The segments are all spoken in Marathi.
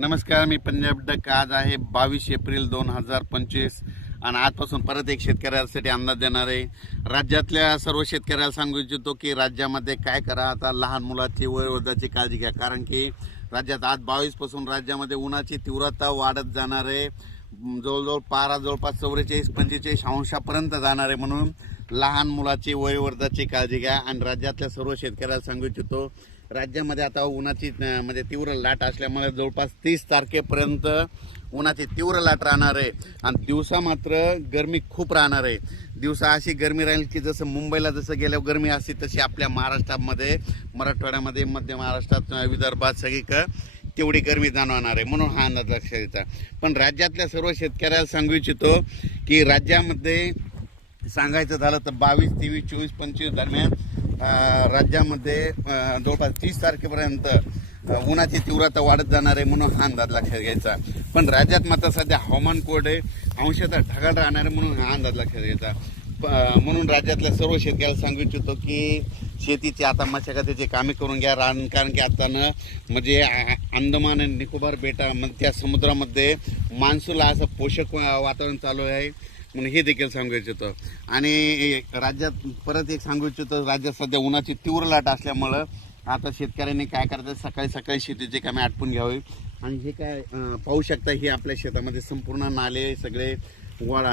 नमस्कार मी पंजाब डक आज आहे बावीस एप्रिल दोन हजार पंचवीस आणि आजपासून परत एक शेतकऱ्यासाठी अंदाज देणार आहे राज्यातल्या सर्व शेतकऱ्याला सांगू इच्छितो की राज्यामध्ये काय करा आता लहान मुलाची वयोवृद्धाची काळजी घ्या कारण की राज्यात आज बावीसपासून राज्यामध्ये उन्हाची तीव्रता वाढत जाणार आहे जवळजवळ पारा जवळपास चौवेचाळीस पंचेचाळीस अंशापर्यंत जाणार आहे म्हणून लहान मुलाची वयोवर्धाची काळजी घ्या आणि राज्यातल्या सर्व शेतकऱ्याला सांगू इच्छितो राज्यामध्ये आता उन्हाची म्हणजे तीव्र लाट असल्यामुळे जवळपास तीस तारखेपर्यंत उन्हाची तीव्र लाट राहणार आहे आणि दिवसा मात्र गरमी खूप राहणार आहे दिवसा अशी गरमी राहील की जसं मुंबईला जसं गेल्यावर गरमी असते तशी आपल्या महाराष्ट्रामध्ये मराठवाड्यामध्ये मध्य महाराष्ट्रात विदर्भात सगळीकडं तेवढी गरमी जाणवणार आहे म्हणून हा अंदाज लक्षात पण राज्यातल्या सर्व शेतकऱ्याला सांगू इच्छितो की राज्यामध्ये सांगायचं झालं तर बावीस तेवीस चोवीस पंचवीस दरम्यान राज्यामध्ये जवळपास तीस तारखेपर्यंत उन्हाची तीव्रता वाढत जाणार आहे म्हणून हा अंदाज लक्षात घ्यायचा पण राज्यात मात्र सध्या हवामान कोरडे अंशतः ढगाळ राहणार आहे म्हणून हा अंदाज लक्षात घ्यायचा म्हणून राज्यातल्या सर्व शेतकऱ्याला सांगू इच्छितो की शेतीचे आता मशागतीचे कामे करून घ्या रान कारण की आता म्हणजे अंदमान आणि निकोबार बेटा त्या समुद्रामध्ये मान्सूनला असं पोषक वातावरण चालू आहे म्हणून हे देखील सांगू इच्छितो आणि राज्यात परत एक सांगू इच्छितो राज्यात सध्या उन्हाची तीव्र लाट असल्यामुळं आता शेतकऱ्यांनी काय करतात सकाळी सकाळी शेतीचे कामे आटपून घ्यावी आणि हे काय पाहू शकता हे आपल्या शेतामध्ये संपूर्ण नाले सगळे वाळा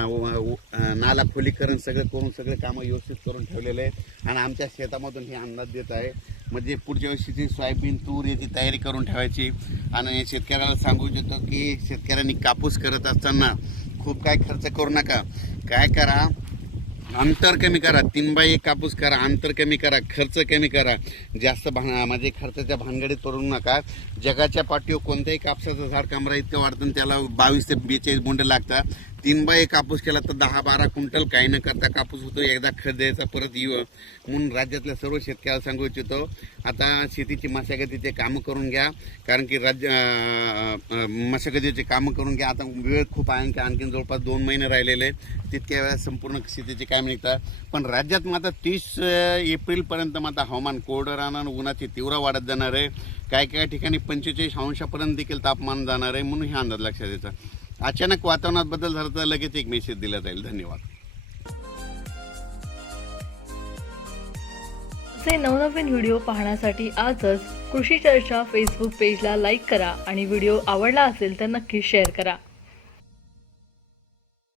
नाला खोलीकरण सगळं करून सगळे कामं व्यवस्थित करून ठेवलेले आहेत आणि आमच्या शेतामधून हे अंदाज देत आहे म्हणजे पुढच्या वर्षीची सोयाबीन तूर याची तयारी करून ठेवायची आणि शेतकऱ्याला सांगू इच्छितो की शेतकऱ्यांनी कापूस करत असताना खूप काय खर्च करू नका काय करा अंतर कमी करा तीन बाई कापूस करा अंतर कमी करा खर्च कमी करा जास्त भां म्हणजे खर्चाच्या भानगडीत करू नका जगाच्या पाठीवर कोणत्याही कापसाचं झाड कमरा इतकं वाढतं त्याला बावीस ते बेचाळीस बोंडे लागतात तीन बाय कापूस केला तर दहा बारा क्विंटल काही न करता कापूस होतो एकदा खत द्यायचा परत येऊ म्हणून राज्यातल्या सर्व शेतकऱ्याला सांगू इच्छितो आता शेतीची मशागतीचे कामं करून घ्या कारण की राज्य मशागतीचे कामं करून घ्या आता वेळ खूप आहे की आणखी जवळपास दोन महिने राहिलेले तितक्या वेळा संपूर्ण शेतीचे काम निघतात पण राज्यात मात्र तीस एप्रिलपर्यंत मात्र हवामान कोरडं राहणार उन्हाची तीव्र वाढत जाणार आहे काही काही ठिकाणी पंचेचाळीस अंशापर्यंत देखील तापमान जाणार आहे म्हणून हे अंदाज लक्षात येतात अचानक वातावरणात बदल झाला तर लगेच एक मेसेज दिला जाईल धन्यवाद असे नवनवीन व्हिडिओ पाहण्यासाठी आजच कृषी चर्चा फेसबुक पेजला लाईक करा आणि व्हिडिओ आवडला असेल तर नक्की शेअर करा